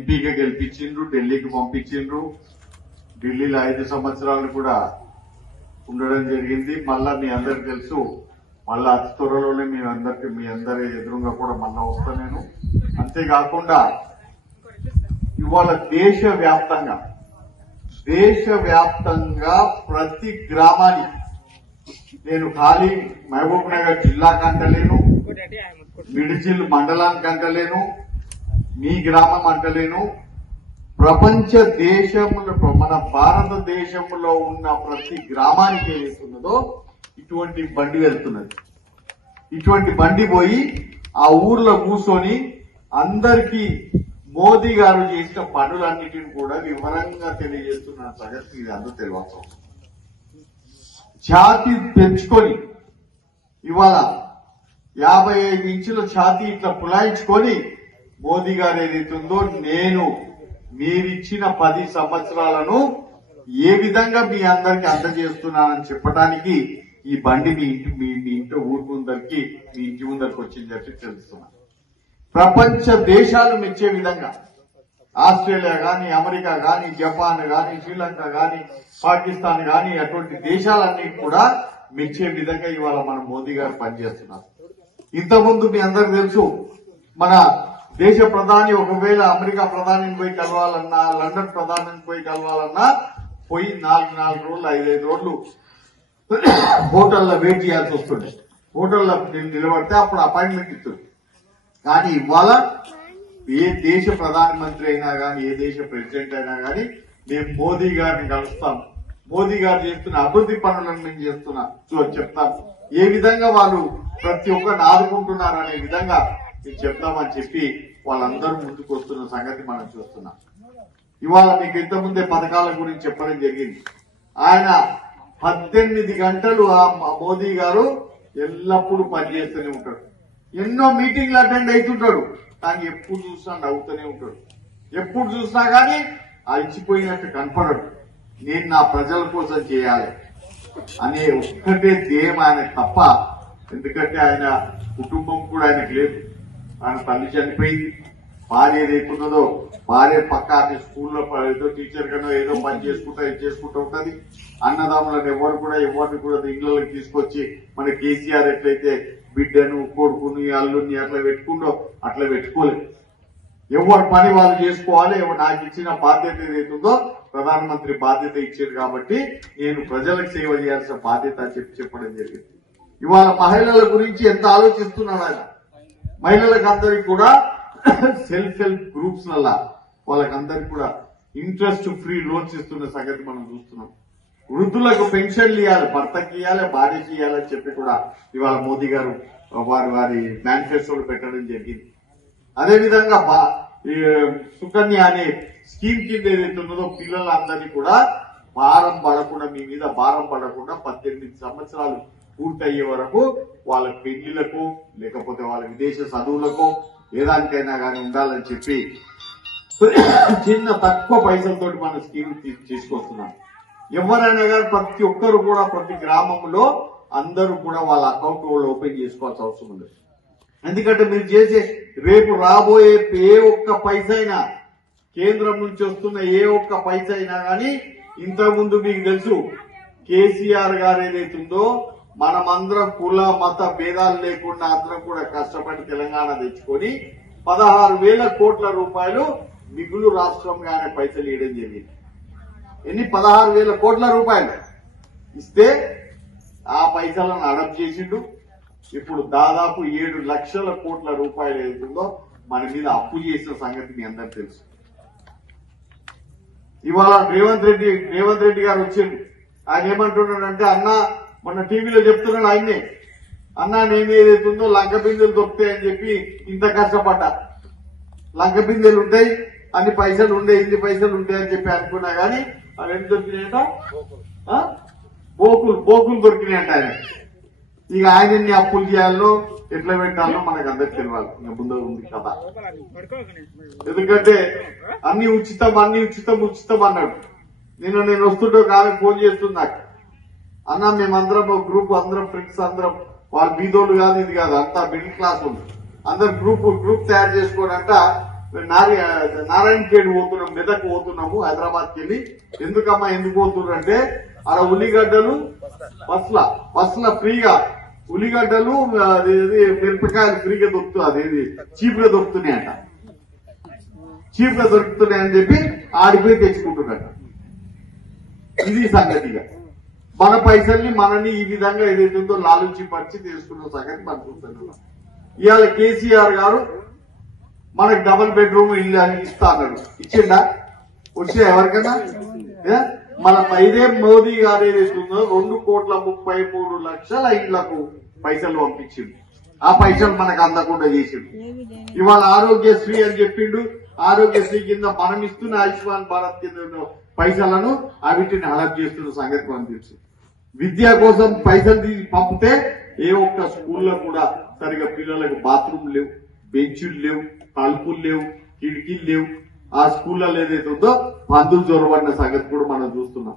ఎంపీగా గెలిపించిండ్రు, ఢిల్లీకి పంపించిండ్రు. ఢిల్లీలో 5 సంవత్సరాలు కూడా ఉండడం జరిగింది. మళ్ళా మీ అందరికి తెలుసు, మళ్ళా అతి త్వరలోనే మీ అందరి ఎదురుగా కూడా మళ్ళా వస్తా నేను. అంతేకాకుండా ఇవాళ దేశవ్యాప్తంగా ప్రతి గ్రామానికి నేను ఖాళీ మహబూబ్ నగర్ జిల్లాకు అంటలేను, మిడిజిల్ మండలానికి అంటలేను, మీ గ్రామం అంటలేను, ప్రపంచ దేశంలో మన భారతదేశంలో ఉన్న ప్రతి గ్రామానికి ఏదైతున్నదో ఇటువంటి బండి వెళ్తున్నది. ఇటువంటి బండి పోయి ఆ ఊర్లో కూర్చొని అందరికీ మోదీ గారు చేసిన పనులన్నిటిని కూడా వివరంగా తెలియజేస్తున్న సంగతి ఇది అందరూ తెలియవచ్చు. ఛాతీ పెంచుకొని ఇవాళ 55 ఇంచుల ఛాతీ ఇట్లా పులాయించుకొని మోదీ గారు ఏదైతుందో నేను మీరిచ్చిన 10 సంవత్సరాలను ఏ విధంగా మీ అందరికి అందజేస్తున్నానని చెప్పడానికి ఈ బండి మీ ఇంటి ఊరు ముందరికి మీ ఇంటి ముందరికి వచ్చింది చెప్పి తెలుస్తున్నాను. ప్రపంచ దేశాలు మెచ్చే విధంగా ఆస్ట్రేలియా గాని, అమెరికా గాని, జపాన్ గాని, శ్రీలంక గాని, పాకిస్తాన్ గాని అటువంటి దేశాలన్నీ కూడా మెచ్చే విధంగా ఇవాళ మన మోదీ గారు పనిచేస్తున్నారు. ఇంతకుముందు మీ అందరికి తెలుసు, మన దేశ ప్రధాని ఒకవేళ అమెరికా ప్రధానిని పోయి కలవాలన్నా, లండన్ ప్రధానిని పోయి కలవాలన్నా పోయి 4 రోజులు 5 రోజులు హోటల్లో వెయిట్ చేయాల్సి వస్తుండే. హోటల్లో నిలబడితే అప్పుడు అపాయింట్మెంట్ ఇస్తుంది. కానీ ఇవాళ ఏ దేశ ప్రధానమంత్రి అయినా గాని, ఏ దేశ ప్రెసిడెంట్ అయినా గాని మేము మోదీ గారిని కలుస్తాం, మోదీ గారు చేస్తున్న అభివృద్ధి పనులను మేము చెప్తాం, ఏ విధంగా వాళ్ళు ప్రతి ఒక్కరిని ఆదుకుంటున్నారు అనే విధంగా మేము చెప్తామని చెప్పి వాళ్ళందరూ ముందుకు వస్తున్న సంగతి మనం చూస్తున్నాం. ఇవాళ మీకు ఇంతకుముందే పథకాల గురించి చెప్పడం జరిగింది. ఆయన 18 గంటలు ఆ మోదీ గారు ఎల్లప్పుడూ పనిచేస్తూనే ఉంటాడు. ఎన్నో మీటింగ్లు అటెండ్ అవుతుంటాడు, కానీ ఎప్పుడు చూసినా నవ్వుతూనే ఉంటాడు. ఎప్పుడు చూసినా కానీ అలసిపోయినట్టు కనపడడు. నేను నా ప్రజల కోసం చేయాలి అనే ఒక్కటే ధ్యేయం ఆయన తప్ప. ఎందుకంటే ఆయన కుటుంబం కూడా ఆయనకు లేదు. ఆయన తల్లి చనిపోయింది, భార్య ఏదైతున్నదో భార్య పక్క ఆమె స్కూల్లో ఏదో టీచర్ గానో ఏదో పని చేసుకుంటూ ఉంటది. అన్నదమ్ములను ఎవరిని కూడా ఇళ్లలోకి తీసుకొచ్చి మన కేసీఆర్ ఎట్లయితే బిడ్డను, కొడుకుని, అల్లుని అట్లా పెట్టుకుంటో అట్లా పెట్టుకోలేదు. ఎవరి పని వాళ్ళు చేసుకోవాలి. నాకు ఇచ్చిన బాధ్యత ఏదైతుందో ప్రధానమంత్రి బాధ్యత ఇచ్చారు కాబట్టి నేను ప్రజలకు సేవ చేయాల్సిన బాధ్యత అని చెప్పడం జరిగింది. ఇవాళ మహిళల గురించి ఎంత ఆలోచిస్తున్నాడు ఆయన. మహిళలకు అందరికి కూడా సెల్ఫ్ హెల్ప్ గ్రూప్స్ వల్ల వాళ్ళకందరికి కూడా ఇంట్రెస్ట్ ఫ్రీ లోన్స్ ఇస్తున్న సంగతి మనం చూస్తున్నాం. వృద్ధులకు పెన్షన్లు ఇవ్వాలి, భర్తకి ఇవ్వాలి, భార్యకి ఇవ్వాలని చెప్పి కూడా ఇవాళ మోదీ గారు వారి మేనిఫెస్టోలు పెట్టడం జరిగింది. అదేవిధంగా సుకన్య అనే స్కీమ్ కింద ఏదైతే ఉన్నదో పిల్లలందరినీ కూడా భారం పడకుండా, మీ మీద భారం పడకుండా 18 సంవత్సరాలు పూర్తయ్యే వరకు వాళ్ళ పెళ్లిళ్లకు లేకపోతే వాళ్ళ విదేశ చదువులకు ఏదానికైనా కానీ ఉండాలని చెప్పి చిన్న తక్కువ పైసలతో మన స్కీమ్ తీసుకొస్తున్నాం. ఎవరైనా కానీ ప్రతి ఒక్కరు కూడా ప్రతి గ్రామంలో అందరూ కూడా వాళ్ళ అకౌంట్ వాళ్ళు ఓపెన్ చేసుకోవాల్సిన అవసరం ఉంది. ఎందుకంటే మీరు చేసే రేపు రాబోయే ఏ ఒక్క పైసైనా, కేంద్రం నుంచి వస్తున్న ఏ ఒక్క పైసైనా కానీ, ఇంతకుముందు మీకు తెలుసు కేసీఆర్ గారు ఏదైతుందో మనమందరం కుల మత భేదాలు లేకుండా అందరం కూడా కష్టపడి తెలంగాణ తెచ్చుకొని 16,000 కోట్ల రూపాయలు మిగులు రాష్ట్రంగా ఆయన పైసలు ఇవ్వడం జరిగింది. ఎన్ని 16,000 కోట్ల రూపాయలు ఇస్తే ఆ పైసలను అడప్ చేసిండు. ఇప్పుడు దాదాపు 7 లక్షల కోట్ల రూపాయలు ఏదైతుందో మన మీద అప్పు చేసిన సంగతి మీ అందరికి తెలుసు. ఇవాళ రేవంత్ రెడ్డి గారు వచ్చిండు. ఆయన ఏమంటున్నాడంటే, అన్న మొన్న టీవీలో చెప్తున్నాడు ఆయన్నే, అన్న నేను ఏదైతుందో లంక బిందెలు దొరుకుతాయని చెప్పి ఇంత కష్టపడ్డా, లంక బిందెలు ఉంటాయి, అన్ని పైసలు ఉండే, ఇన్ని పైసలు ఉంటాయని చెప్పి అనుకున్నా గానీ అవి ఎంత దొరికినాయంట, బోకులు దొరికినాయంట ఆయన. ఇక ఆయనన్ని అప్పులు చేయాలో ఎట్లా పెట్టాలో మనకు అందరికి తెలియాలి. ఇంకా ముందు ఉంది కదా. ఎందుకంటే అన్ని ఉచితం అన్నాడు. నేను వస్తుంటే ఒక ఆమె ఫోన్ చేస్తుంది నాకు, అన్న మేమందరం గ్రూప్, అందరం ఫ్రెండ్స్ అందరం, వాళ్ళు బీదోళ్ళు కాదు ఇది కాదు, అంతా మిడిల్ క్లాస్ ఉంది, అందరు గ్రూప్ తయారు చేసుకోవడంట నారాయణఖేడ్ పోతున్నాం, మెదక్ పోతున్నాము, హైదరాబాద్కి వెళ్ళి. ఎందుకమ్మా ఎందుకు పోతున్నారు అంటే అలా ఉల్లిగడ్డలు బస్సుల ఫ్రీగా ఉల్లిగడ్డలు మిరపకాయలు ఫ్రీగా దొరుకుతుంది, అది చీప్ గా దొరుకుతున్నాయంట. చీప్ గా దొరుకుతున్నాయని చెప్పి ఆడిపోయి తెచ్చుకుంటున్నట్ట. ఇది సంగతిగా మన పైసల్ని మనని ఈ విధంగా ఏదైతుందో లాలుచి పరిచి తీసుకున్న సంగతి మనం చూస్తున్నాం. ఇవాళ కేసీఆర్ గారు మనకు డబుల్ బెడ్రూమ్ ఇల్లు ఇస్తా అన్నాడు. ఇచ్చిండా? వచ్చా ఎవరికైనా? మన ఇదే మోదీ గారు ఏదైతుందో 2,33,00,000 ఇళ్లకు పైసలు పంపించిండు. ఆ పైసలు మనకు అందకుండా చేసిండు. ఇవాళ ఆరోగ్యశ్రీ అని చెప్పిండు. ఆరోగ్యశ్రీ కింద మనం ఇస్తున్న ఆయుష్మాన్ భారత్ కింద పైసలను వీటిని హడప్ చేస్తున్న సంగతి మనం తెలుసు. విద్య కోసం పైసలు పంపితే ఏ ఒక్క స్కూల్లో కూడా సరిగా పిల్లలకు బాత్రూమ్ లేవు, బెంచులు లేవు, తలుపులు లేవు, కిటికీలు లేవు. ఆ స్కూళ్ళలో ఏదైతే ఉందో పందులు జొరబడిన సంగతి కూడా మనం చూస్తున్నాం.